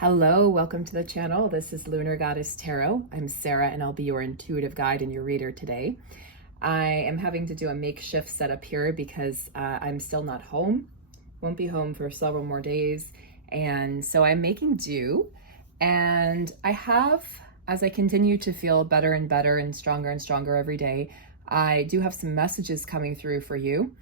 Hello, welcome to the channel. This is Lunar Goddess Tarot. I'm Sarah and I'll be your intuitive guide and your reader today. I am having to do a makeshift setup here because I'm still not home. Won't be home for several more days. And so I'm making do. And I have, as I continue to feel better and better and stronger every day, I do have some messages coming through for you.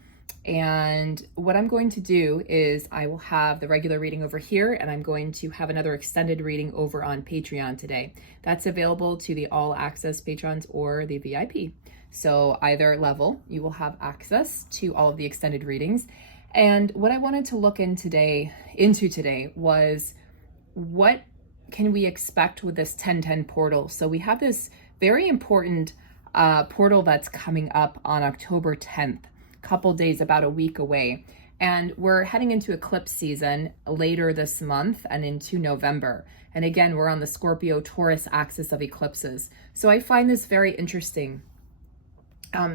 And what I'm going to do is I will have the regular reading over here, and I'm going to have another extended reading over on Patreon today. That's available to the all access patrons or the VIP. So either level, you will have access to all of the extended readings. And what I wanted to look into today was what can we expect with this 1010 portal. So we have this very important portal that's coming up on October 10th. Couple days, about a week away, and we're heading into eclipse season later this month and into November. And again, we're on the Scorpio Taurus axis of eclipses, so I find this very interesting.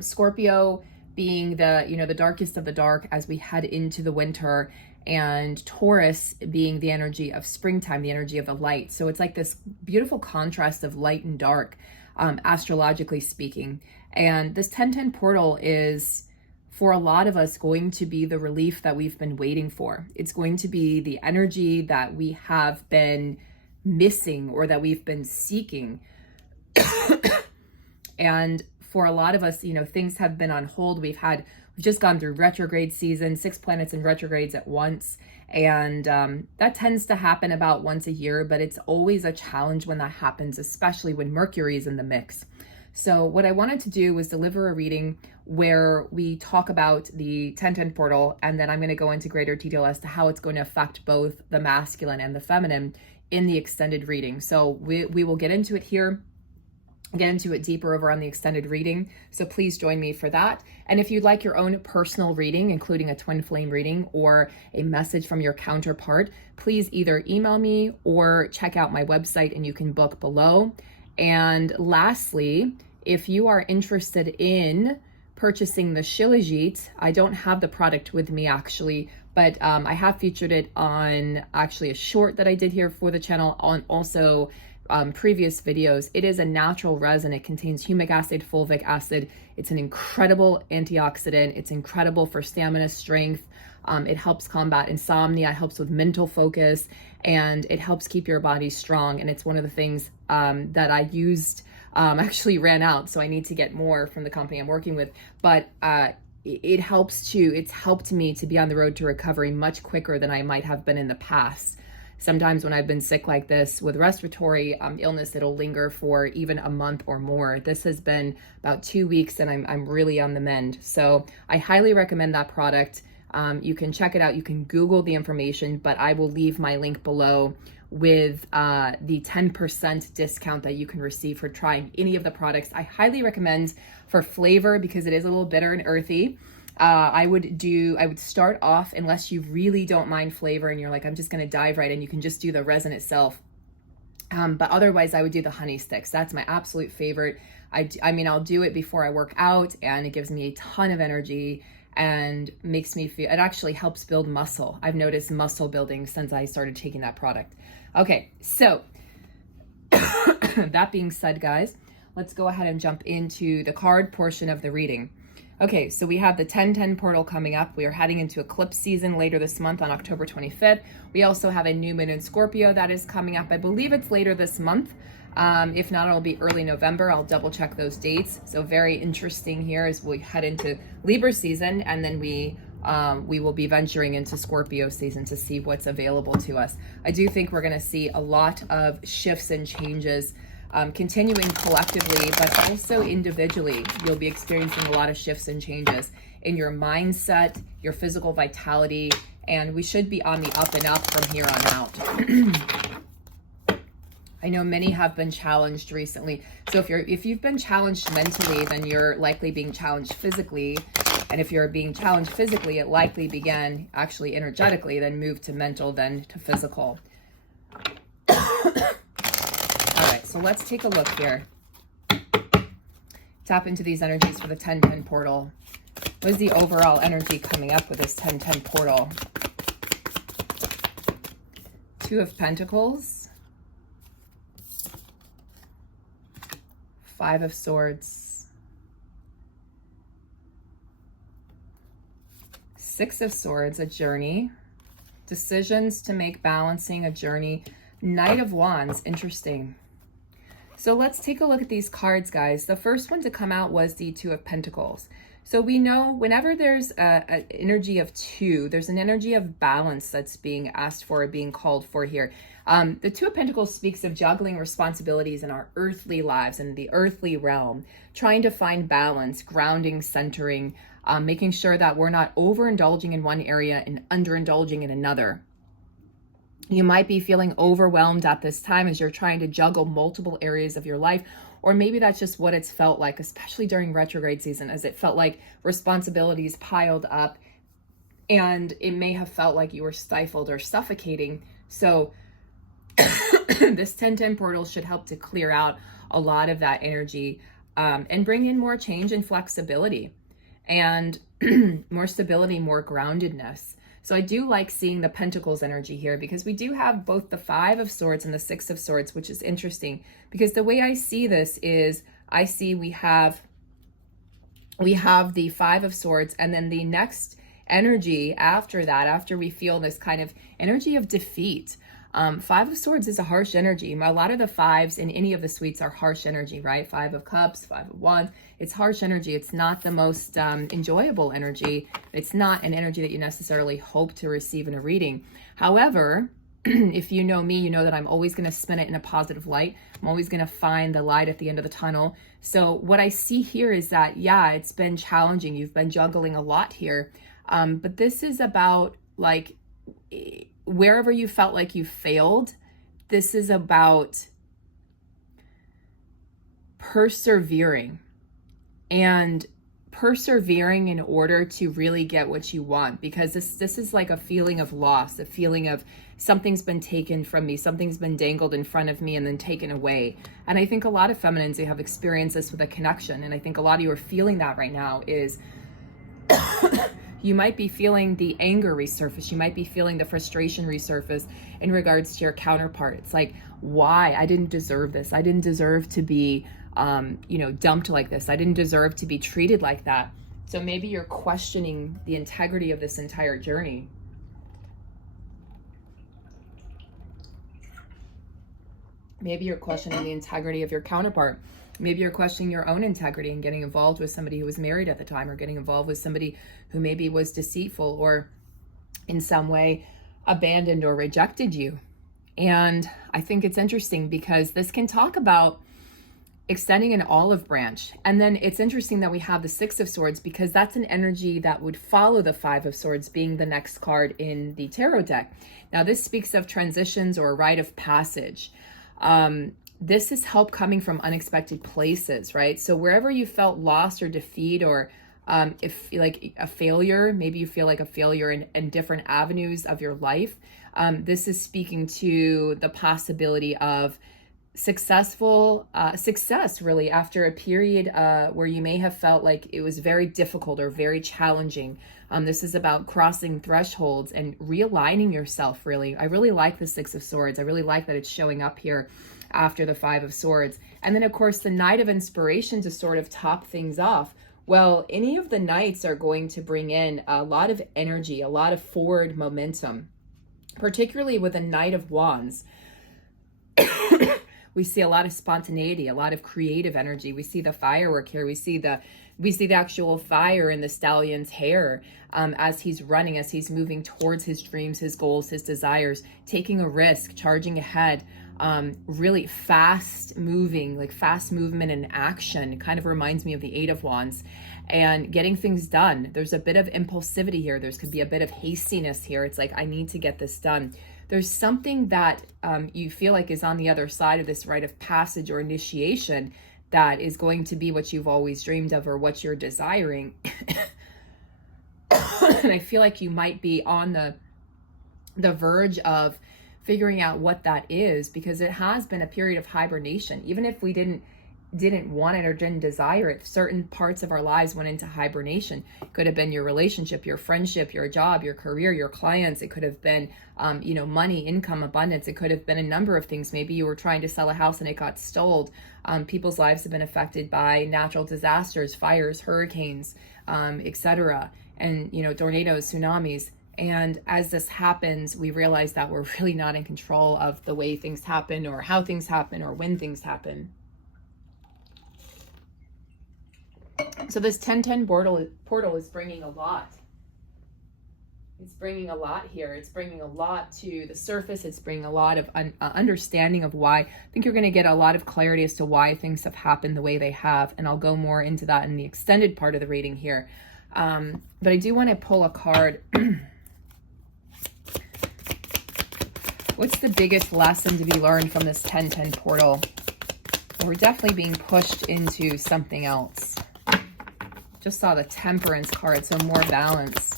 Scorpio being the darkest of the dark as we head into the winter, and Taurus being the energy of springtime, the energy of the light. So it's like this beautiful contrast of light and dark, astrologically speaking. And this 1010 portal is, for a lot of us, going to be the relief that we've been waiting for. It's going to be the energy that we have been missing or that we've been seeking. And for a lot of us, things have been on hold. We've just gone through retrograde season, 6 planets in retrogrades at once. And that tends to happen about once a year, but it's always a challenge when that happens, especially when Mercury is in the mix. So what I wanted to do was deliver a reading where we talk about the 1010 portal, and then I'm going to go into greater detail as to how it's going to affect both the masculine and the feminine in the extended reading. So we will get into it here, get into it deeper over on the extended reading. So please join me for that. And if you'd like your own personal reading, including a twin flame reading or a message from your counterpart, please either email me or check out my website and you can book below. And lastly, if you are interested in purchasing the Shilajit, I don't have the product with me actually, but I have featured it on actually a short that I did here for the channel, on also previous videos. It is a natural resin. It contains humic acid, fulvic acid. It's an incredible antioxidant. It's incredible for stamina, strength. It helps combat insomnia, it helps with mental focus, and it helps keep your body strong. And it's one of the things that I used, actually ran out, so I need to get more from the company I'm working with. But it's helped me to be on the road to recovery much quicker than I might have been in the past. Sometimes when I've been sick like this with respiratory illness, it'll linger for even a month or more. This has been about 2 weeks and I'm really on the mend. So I highly recommend that product. You can check it out. You can Google the information, but I will leave my link below with the 10% discount that you can receive for trying any of the products. I highly recommend for flavor because it is a little bitter and earthy. I would start off, unless you really don't mind flavor and you're like, I'm just going to dive right in, you can just do the resin itself. But otherwise I would do the honey sticks. That's my absolute favorite. I mean, I'll do it before I work out and it gives me a ton of energy and makes me feel, it actually helps build muscle. I've noticed muscle building since I started taking that product. Okay, so that being said, guys, let's go ahead and jump into the card portion of the reading. Okay, so we have the 1010 portal coming up. We are heading into eclipse season later this month on October 25th. We also have a new moon in Scorpio that is coming up. I believe it's later this month. If not, it'll be early November. I'll double check those dates. So very interesting here as we head into Libra season, and then we will be venturing into Scorpio season to see what's available to us. I do think we're going to see a lot of shifts and changes continuing collectively, but also individually. You'll be experiencing a lot of shifts and changes in your mindset, your physical vitality, and we should be on the up and up from here on out. I know many have been challenged recently. So if you've been challenged mentally, then you're likely being challenged physically. And if you're being challenged physically, it likely began actually energetically, then moved to mental, then to physical. All right, so let's take a look here. Tap into these energies for the 1010 portal. What is the overall energy coming up with this 1010 portal? Two of Pentacles, Five of Swords, Six of Swords, a journey, decisions to make, balancing, a journey, Knight of Wands, interesting. So let's take a look at these cards, guys. The first one to come out was the Two of Pentacles. So we know whenever there's an energy of two, there's an energy of balance that's being asked for, being called for here. The Two of Pentacles speaks of juggling responsibilities in our earthly lives and the earthly realm, trying to find balance, grounding, centering, making sure that we're not overindulging in one area and underindulging in another. You might be feeling overwhelmed at this time as you're trying to juggle multiple areas of your life, or maybe that's just what it's felt like, especially during retrograde season, as it felt like responsibilities piled up and it may have felt like you were stifled or suffocating. So this 1010 portal should help to clear out a lot of that energy and bring in more change and flexibility and more stability, more groundedness. So I do like seeing the Pentacles energy here because we do have both the Five of Swords and the Six of Swords, which is interesting because the way I see this is I see we have the Five of Swords, and then the next energy after that, after we feel this kind of energy of defeat. Five of Swords is a harsh energy. A lot of the fives in any of the suites are harsh energy, right? Five of Cups, Five of Wands. It's harsh energy. It's not the most enjoyable energy. It's not an energy that you necessarily hope to receive in a reading. However, if you know me, you know that I'm always going to spin it in a positive light. I'm always going to find the light at the end of the tunnel. So what I see here is that, yeah, it's been challenging. You've been juggling a lot here. But this is about like wherever you felt like you failed, this is about persevering and persevering in order to really get what you want, because this is like a feeling of loss, a feeling of something's been taken from me, something's been dangled in front of me and then taken away. And I think a lot of feminines who have experienced this with a connection, and I think a lot of you are feeling that right now, is you might be feeling the anger resurface. You might be feeling the frustration resurface in regards to your counterpart. It's like, why? I didn't deserve this. I didn't deserve to be, dumped like this. I didn't deserve to be treated like that. So maybe you're questioning the integrity of this entire journey. Maybe you're questioning the integrity of your counterpart. Maybe you're questioning your own integrity and getting involved with somebody who was married at the time, or getting involved with somebody who maybe was deceitful or in some way abandoned or rejected you. And I think it's interesting because this can talk about extending an olive branch. And then it's interesting that we have the Six of Swords because that's an energy that would follow the Five of Swords being the next card in the tarot deck. Now this speaks of transitions or a rite of passage. This is help coming from unexpected places, right? So wherever you felt lost or defeat, or if like a failure, maybe you feel like a failure in different avenues of your life, this is speaking to the possibility of success really after a period where you may have felt like it was very difficult or very challenging. This is about crossing thresholds and realigning yourself, really. I really like the Six of Swords. I really like that it's showing up here after the Five of Swords. And then of course the Knight of Inspiration to sort of top things off. Well, any of the knights are going to bring in a lot of energy, a lot of forward momentum, particularly with the Knight of Wands. We see a lot of spontaneity, a lot of creative energy. We see the firework here. We see the actual fire in the stallion's hair as he's running, as he's moving towards his dreams, his goals, his desires, taking a risk, charging ahead, really fast moving, like fast movement and action. It kind of reminds me of the Eight of Wands, and getting things done. There's a bit of impulsivity here. There's could be a bit of hastiness here. It's like, I need to get this done. There's something that you feel like is on the other side of this rite of passage or initiation that is going to be what you've always dreamed of or what you're desiring. And I feel like you might be on the verge of figuring out what that is, because it has been a period of hibernation. Even if we didn't didn't want it or didn't desire it. Certain parts of our lives went into hibernation. It could have been your relationship, your friendship, your job, your career, your clients. It could have been, money, income, abundance. It could have been a number of things. Maybe you were trying to sell a house and it got stalled. People's lives have been affected by natural disasters, fires, hurricanes, etc. And, tornadoes, tsunamis. And as this happens, we realize that we're really not in control of the way things happen or how things happen or when things happen. So this 1010 portal is bringing a lot. It's bringing a lot here. It's bringing a lot to the surface. It's bringing a lot of understanding of why. I think you're going to get a lot of clarity as to why things have happened the way they have. And I'll go more into that in the extended part of the reading here. But I do want to pull a card. What's the biggest lesson to be learned from this 1010 portal? We're definitely being pushed into something else. Just saw the Temperance card, so more balance.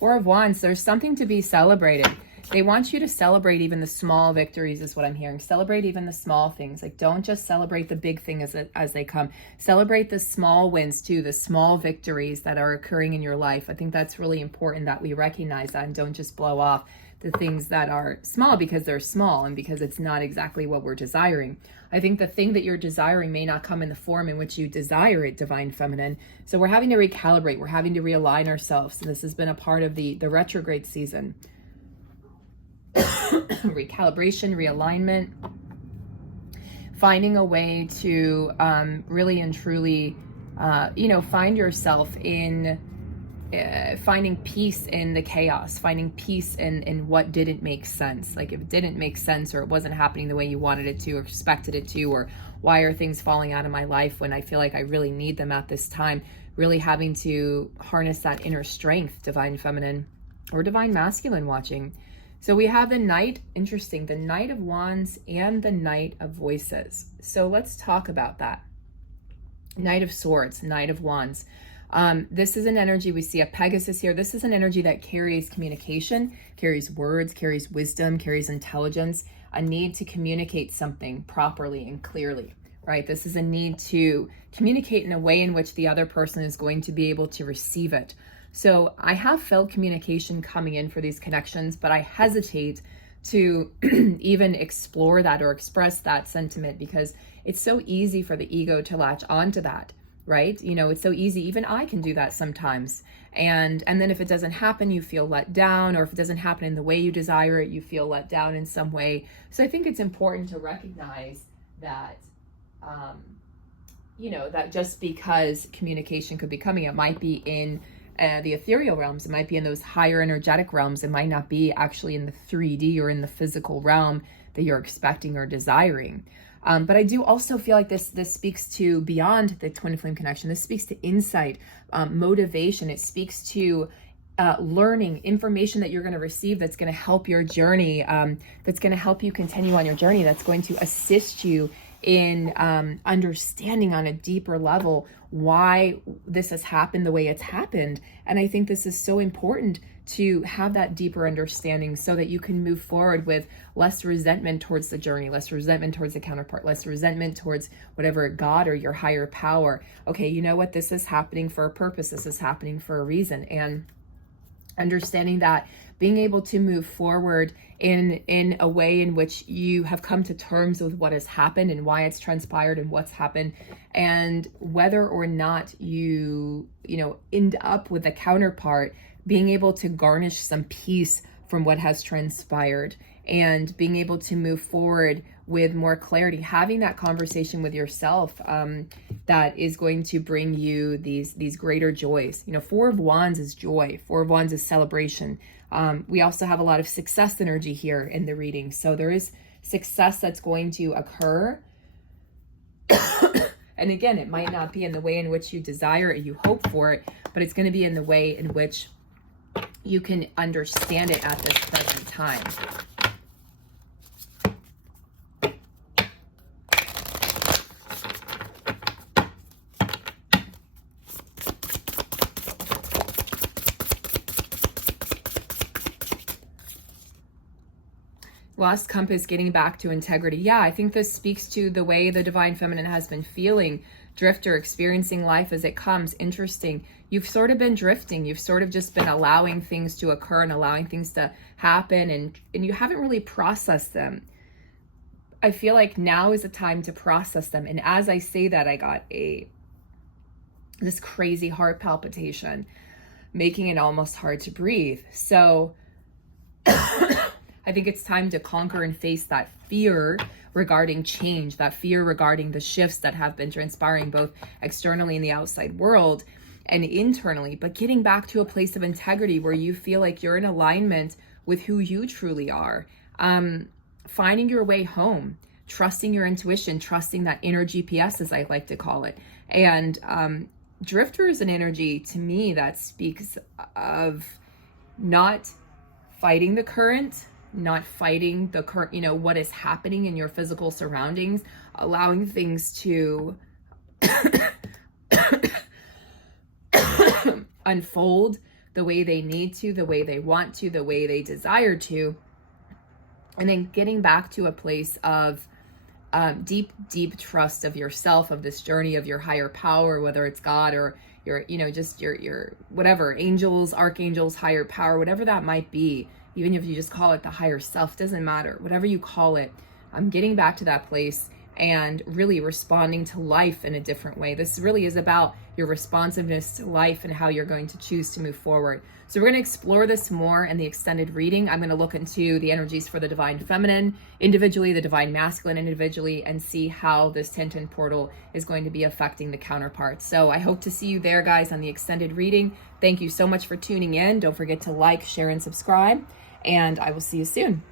Four of Wands, there's something to be celebrated. They want you to celebrate even the small victories is what I'm hearing. Celebrate even the small things. Like, don't just celebrate the big thing as they come. Celebrate the small wins too, the small victories that are occurring in your life. I think that's really important that we recognize that and don't just blow off the things that are small because they're small and because it's not exactly what we're desiring. I think the thing that you're desiring may not come in the form in which you desire it, Divine Feminine. So we're having to recalibrate. We're having to realign ourselves. And this has been a part of the retrograde season. Recalibration, realignment, finding a way to really and truly, find yourself in finding peace in the chaos, finding peace in what didn't make sense. Like if it didn't make sense or it wasn't happening the way you wanted it to or expected it to, or why are things falling out of my life when I feel like I really need them at this time, really having to harness that inner strength, Divine Feminine or Divine Masculine watching. So we have the Knight, interesting, the Knight of Wands and the Knight of Voices. So let's talk about that. Knight of Swords, Knight of Wands. This is an energy, we see a Pegasus here. This is an energy that carries communication, carries words, carries wisdom, carries intelligence, a need to communicate something properly and clearly, right? This is a need to communicate in a way in which the other person is going to be able to receive it. So I have felt communication coming in for these connections, but I hesitate to even explore that or express that sentiment because it's so easy for the ego to latch onto that, right? It's so easy. Even I can do that sometimes. And then if it doesn't happen, you feel let down, or if it doesn't happen in the way you desire it, you feel let down in some way. So I think it's important to recognize that, that just because communication could be coming, it might be in the ethereal realms, it might be in those higher energetic realms, it might not be actually in the 3D or in the physical realm that you're expecting or desiring. But I do also feel like this speaks to beyond the twin flame connection. This speaks to insight, motivation. It speaks to learning, information that you're going to receive that's going to help your journey, that's going to help you continue on your journey, that's going to assist you in understanding on a deeper level why this has happened the way it's happened. And I think this is so important to have that deeper understanding so that you can move forward with less resentment towards the journey, less resentment towards the counterpart, less resentment towards whatever God or your higher power. Okay, you know what? This is happening for a purpose. This is happening for a reason. And understanding that, being able to move forward in a way in which you have come to terms with what has happened and why it's transpired and what's happened, and whether or not you end up with a counterpart, being able to garnish some peace from what has transpired and being able to move forward with more clarity, having that conversation with yourself that is going to bring you these greater joys. Four of Wands is joy. Four of Wands is celebration. We also have a lot of success energy here in the reading. So there is success that's going to occur. And again, it might not be in the way in which you desire it, you hope for it, but it's going to be in the way in which you can understand it at this present time. Lost compass, getting back to integrity. Yeah, I think this speaks to the way the divine feminine has been feeling. Drifter, experiencing life as it comes. Interesting. You've sort of been drifting. You've sort of just been allowing things to occur and allowing things to happen, and you haven't really processed them. I feel like now is the time to process them. And as I say that, I got this crazy heart palpitation, making it almost hard to breathe. So I think it's time to conquer and face that fear regarding change, that fear regarding the shifts that have been transpiring both externally in the outside world and internally, but getting back to a place of integrity where you feel like you're in alignment with who you truly are. Finding your way home, trusting your intuition, trusting that inner GPS, as I like to call it. And drifter is an energy to me that speaks of not fighting the current, not fighting the current, what is happening in your physical surroundings, allowing things to unfold the way they need to, the way they want to, the way they desire to. And then getting back to a place of deep trust of yourself, of this journey, of your higher power, whether it's God or your, just your whatever, angels, archangels, higher power, whatever that might be. Even if you just call it the higher self, doesn't matter. Whatever you call it, I'm getting back to that place and really responding to life in a different way. This really is about your responsiveness to life and how you're going to choose to move forward. So we're going to explore this more in the extended reading. I'm going to look into the energies for the divine feminine individually, the divine masculine individually, and see how this 1010 portal is going to be affecting the counterparts. So I hope to see you there, guys, on the extended reading. Thank you so much for tuning in. Don't forget to like, share, and subscribe, and I will see you soon.